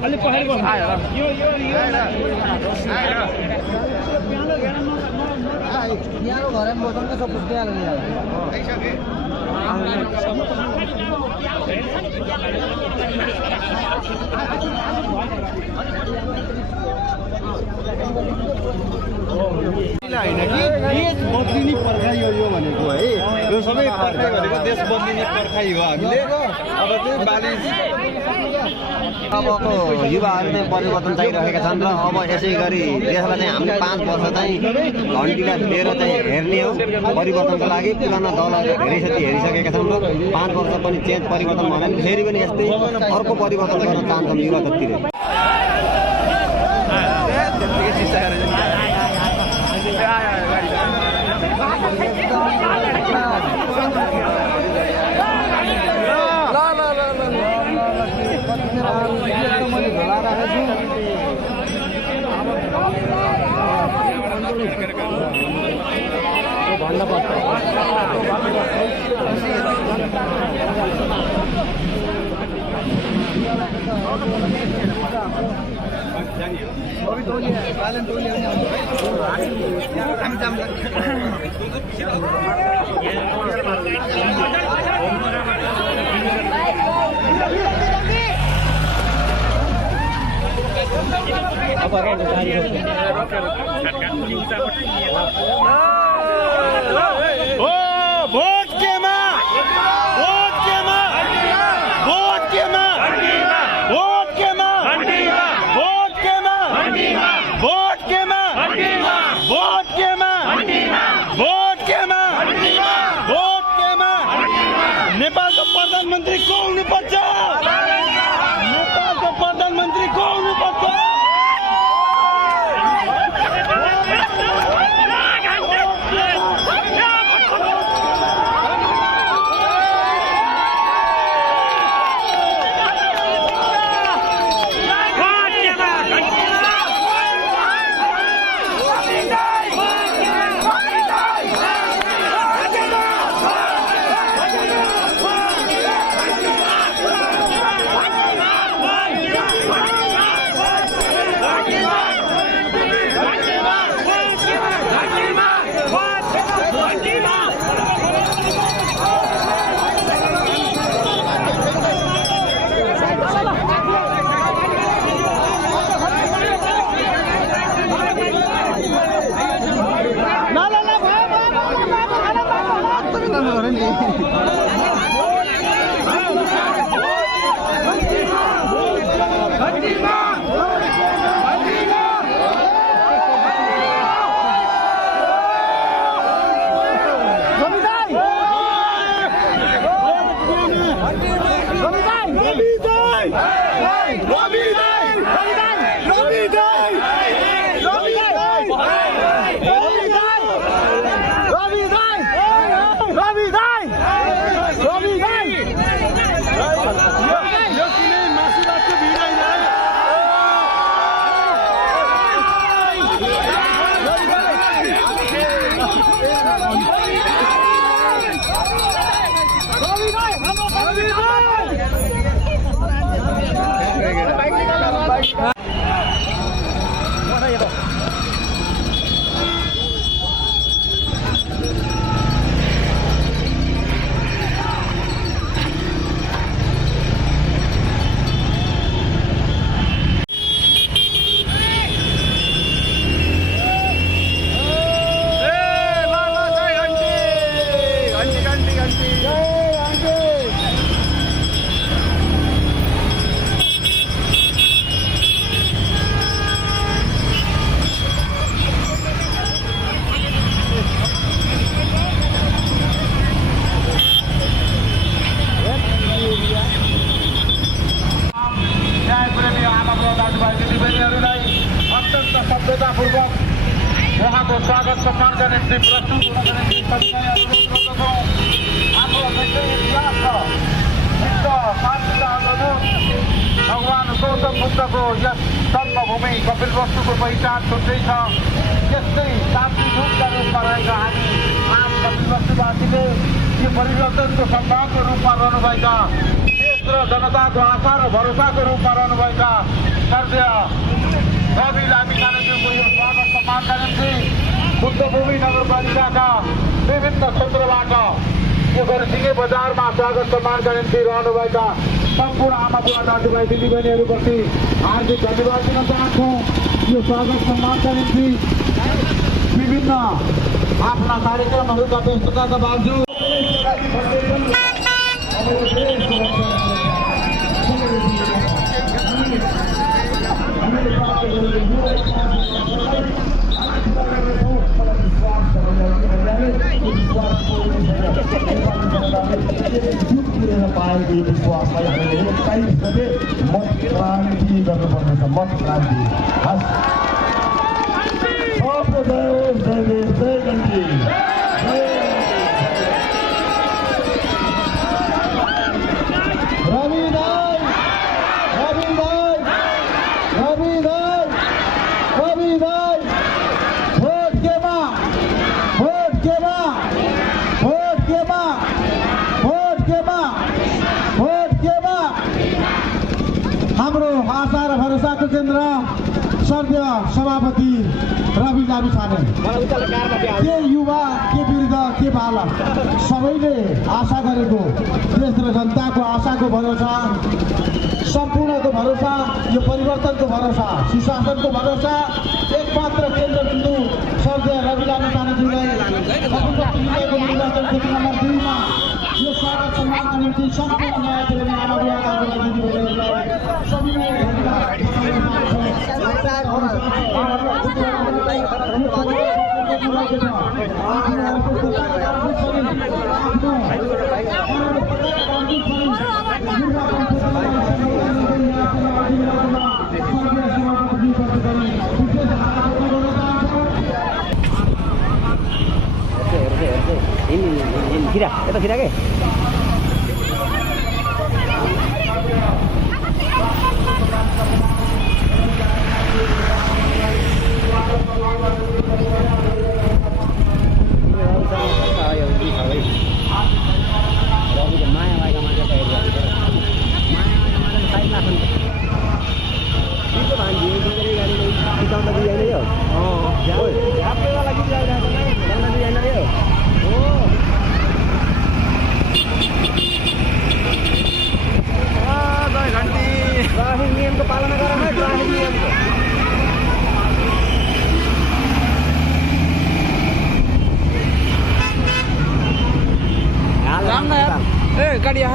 अलि पखेर बस्नु यो यहाँ घर में बसों सब कुछ क्या लगे बदलिने पर्खाइ यो भनेको है यो सबै पर्खाइ भनेको देश बदलिने पर्खाइ हो हामीले अब चाहिँ बाली अबको युवाहरूले परिवर्तन चाहिरहेका छन् र अब यसै गरी देशलाई चाहिँ हामीले 5 वर्ष चाहिँ घन्टीलाई लिएर चाहिँ हेर्ने हो परिवर्तनको लागि पुराना दलहरूले धेरै क्षति हेरिसकेका छन् र 5 वर्ष पनि चेन्ज परिवर्तन भने फेरि पनि यस्तै अर्को परिवर्तन गर्न चाहन्छन् युवा जतिले भन्नु पर्छ नेपालको प्रधानमन्त्री को हुनुपर्छ नेपालको प्रधानमन्त्री को हुनुपर्छ उहाँको स्वागत सम्मान गर्ने श्री प्रस्तुत हुन गर्ने हाम्रो इतिहास छ विश्व शान्ति आन्दोलन भगवान गौतम बुद्धको यस जन्मभूमि कपिलवस्तुको पहिचान छुट्टै छ। यस्तै शान्ति दूतका रूपमा रहेका हामी आज कपिलवस्तु बस्तीवासीले यो परिवर्तनको सम्भावको रूपमा रहनुभएका देश र जनताको आशा र भरोसाको रूपमा रहनुभएका स्वर्गीय रवि लामिछानेज्यूको यो स्वागत सम्मानका निम्ति बुद्धभूमि नगरपालिकाका विभिन्न क्षेत्रबाट यो गरसिंगे बजारमा स्वागत सम्मानका निम्ति रहनुभएका सम्पूर्ण आमा बुवा दाजुभाइ दिदीबहिनीहरूप्रति हार्दिक धन्यवाद दिन चाहन्छु। यो स्वागत सम्मानका निम्ति विभिन्न आफ्ना कार्यक्रमहरूका व्यस्तताका बावजुद पाएको विश्वासलाई हामीले 21 गते मत क्रान्ति गर्नुपर्नेछ। मत क्रान्ति सबको जय गण्डी हाम्रो आशा र भरोसाको केन्द्र स्वर्गीय सभापति रवि लामिछाने, के युवा के वृद्ध के बालक सबैले आशा गरेको देश र जनताको आशाको भरोसा, सम्पूर्णको भरोसा, यो परिवर्तनको भरोसा, सुशासनको भरोसा एकमात्र केन्द्रबिन्दु स्वर्गीय रवि लामिछानेज्यूलाई निर्वाचन क्षेत्र नम्बर 2 मा यो स्वागत सम्मानका निम्ति सम्पूर्ण न्याय प्रेमी आमा बुवा दाजुभाइ दिदीबहिनीहरूलाई सबैलाई Kira, kita kira ke? Traffic नियम को पालना कर रहा है। ट्राफिक नियम को यार गाड़ी है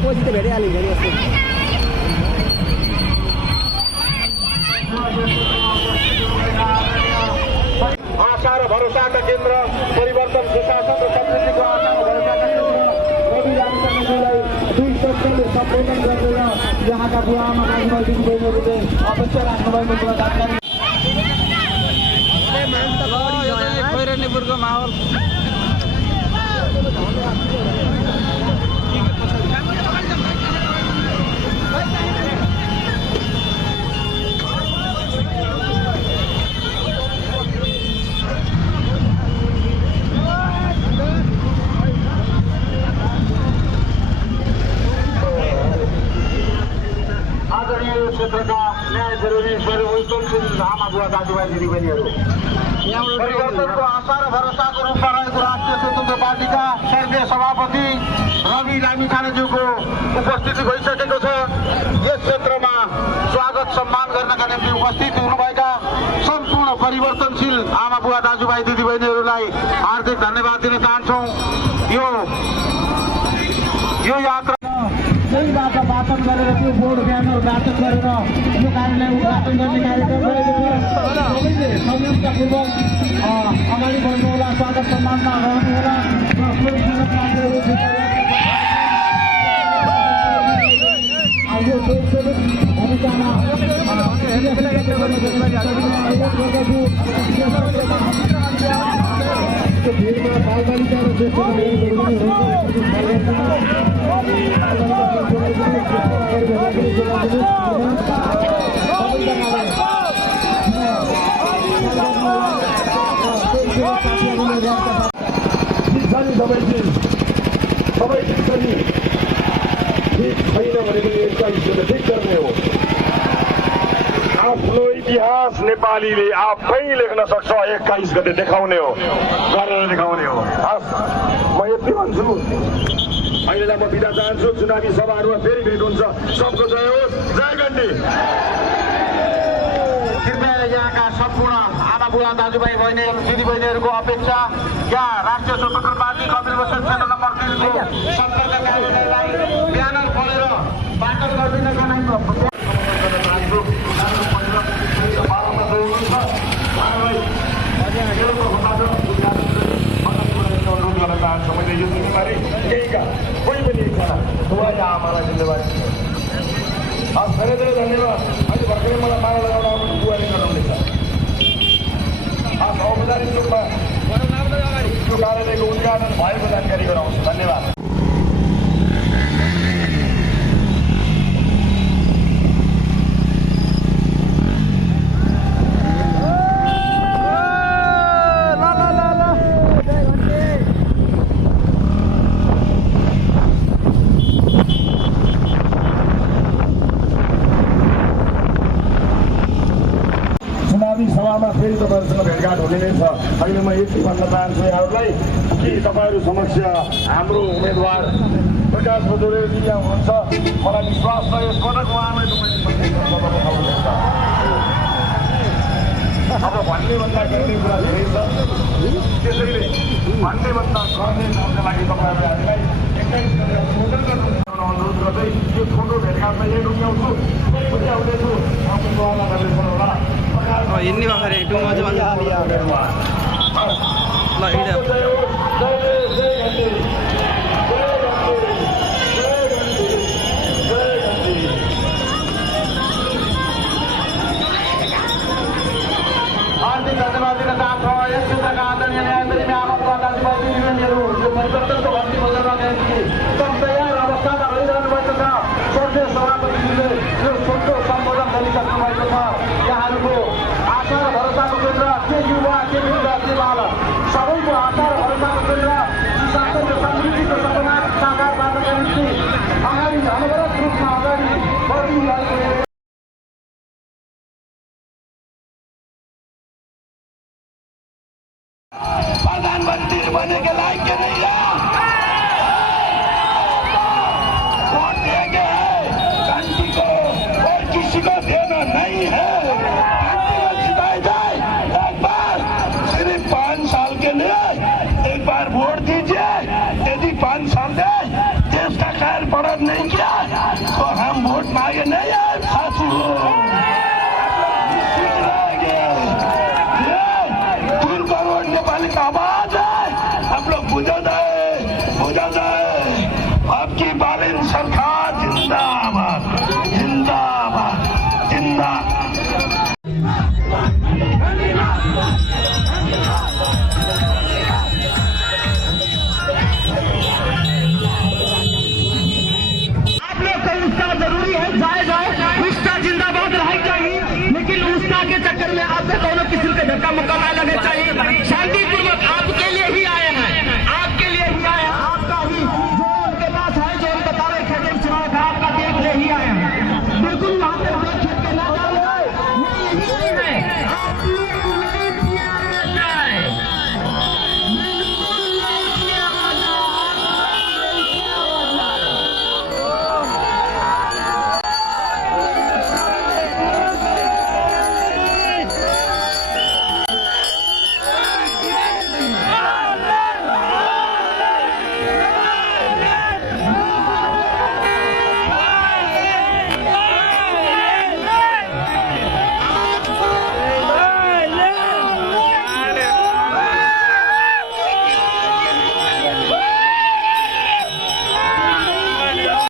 पछि त भेटिहाल्यो नि यस्तो आशा र भरोसाका केन्द्र परिवर्तन सुशासन र समृद्धिको आशा र भरोसाका केन्द्र रवि लामिछानेज्यूलाई 2 क्षेत्रले सम्बोधन गरेर यहाँका बुवा आमा दाजुभाइ दिदीबहिनीहरूले अपेक्षा राख्नुभएको कुरा जानकारी खैरनीपुरको माहौल क्षेत्रका न्याय जरुरी परिवर्तनशील आमा बुवा दाजुभाइ दिदीबहिनीहरू परिवर्तनको आशा र भरोसाको रूपमा रहेको राष्ट्रिय स्वतन्त्र पार्टीका स्वर्गीय सभापति रवि लामिछानेज्यूको उपस्थिति भइसकेको छ। यस क्षेत्रमा स्वागत सम्मान गर्नका निम्ति उपस्थित हुनुभएका सम्पूर्ण परिवर्तनशील आमा बुवा दाजुभाइ दिदीबहिनीहरूलाई हार्दिक धन्यवाद दिन चाहन्छौँ। यो यात्रा त्यहीबाट वाचन गरेर त्यो बोर्ड ब्यानर वाचन गरेर यो कार्यालय उद्घाटन गर्ने कार्यक्रम गरेको थियो। सबैले संयमतापूर्वक अगाडि बढ्नुहोला, स्वागत सम्मानमा रहनुहोला। भिडमा बालबालिका र ज्येष्ठ सबै पनि ठिक छैन भने पनि 21 गते ठिक गर्ने हो। आफ्नो इतिहास नेपालीले आफै लेख्न सक्छ, 21 गते देखाउने हो, गरेर देखाउने हो। हस्, म यति भन्छु। अहिलेलाई म बिदा चाहन्छु। चुनावी सभाहरूमा फेरि भेट हुन्छ। सबको जय होस्, जय गण्डी। कृपया यहाँका सम्पूर्ण आमा बुढा दाजुभाइ बहिनीहरू दिदीबहिनीहरूको अपेक्षा यहाँ राष्ट्रिय स्वतन्त्र पार्टी कपिलवस्तु क्षेत्र नम्बर 3 को सम्पर्क कार्यालयलाई ब्यानर खोलेर वाचन गरिदिनका लागि मैले यो जिम्मेवारी केहीका कोही पनि एकजना बुवाले आमालाई जिम्मेवारी। हस्, धेरै धेरै धन्यवाद। अहिले भर्खरै मलाई माला लगाउन आउनु बुवाले गराउनेछ। हस्, औपचारिक रूपमा यो कार्यालयको उद्घाटन भएको जानकारी गराउँछु। धन्यवाद। सभामा फेरि तपाईँहरूसँग भेटघाट हुने नै छ। अहिले म यति भन्न चाहन्छु यहाँहरूलाई कि तपाईँहरू समक्ष हाम्रो उम्मेदवार प्रकाश बजोरेजी यहाँ हुनुहुन्छ। मलाई विश्वास छ यसपटक उहाँलाई तपाईँले अब भन्नेभन्दा गर्ने कुरा धेरै छ। त्यसैले भन्नेभन्दा गर्ने कामका लागि तपाईँहरूले हामीलाई 21 गते अनुरोध गर्दै यो छोटो भेटघाटमा यही रुक्याउँछु। पनि आउँदैछु आउनुवाला गर्दैछन् होला। हिँड्ने भर्खरै डुङ्गा चाहिँ हार्दिक धन्यवाद दिन चाहन्छौँ। यस क्षेत्रका आदरणीय न्यायाधीश आमा बुढा दाजुभाइ दिदीबहिनीहरू यो परिवर्तनको भर्ती बजारमा एकदम तयार अवस्थामा रहिरहनु भएको छ। स्वर्गीय सभापतिजीले यो छोटो सम्बोधन गरिसक्नु भएको छ। यहाँहरूको आशा र भरोसाको केन्द्र, के युवा, के वृद्ध, के बालक, सबैको आशा र भरोसाको केन्द्र शासन र समृद्धिको सपना साकार पार्नका निम्ति अगाडि अनवरत रूपमा अगाडि बढिरहेको प्रधानमंत्री बनने के लायक के नहीं है। वोट देंगे घंटी को और किसी को देना नहीं है। घंटी को जिताई जाए एक बार, सिर्फ 5 साल के लिए एक बार वोट दीजिए। यदि 5 साल में देश का खैर पड़त नहीं किया तो हम वोट मांगे नहीं।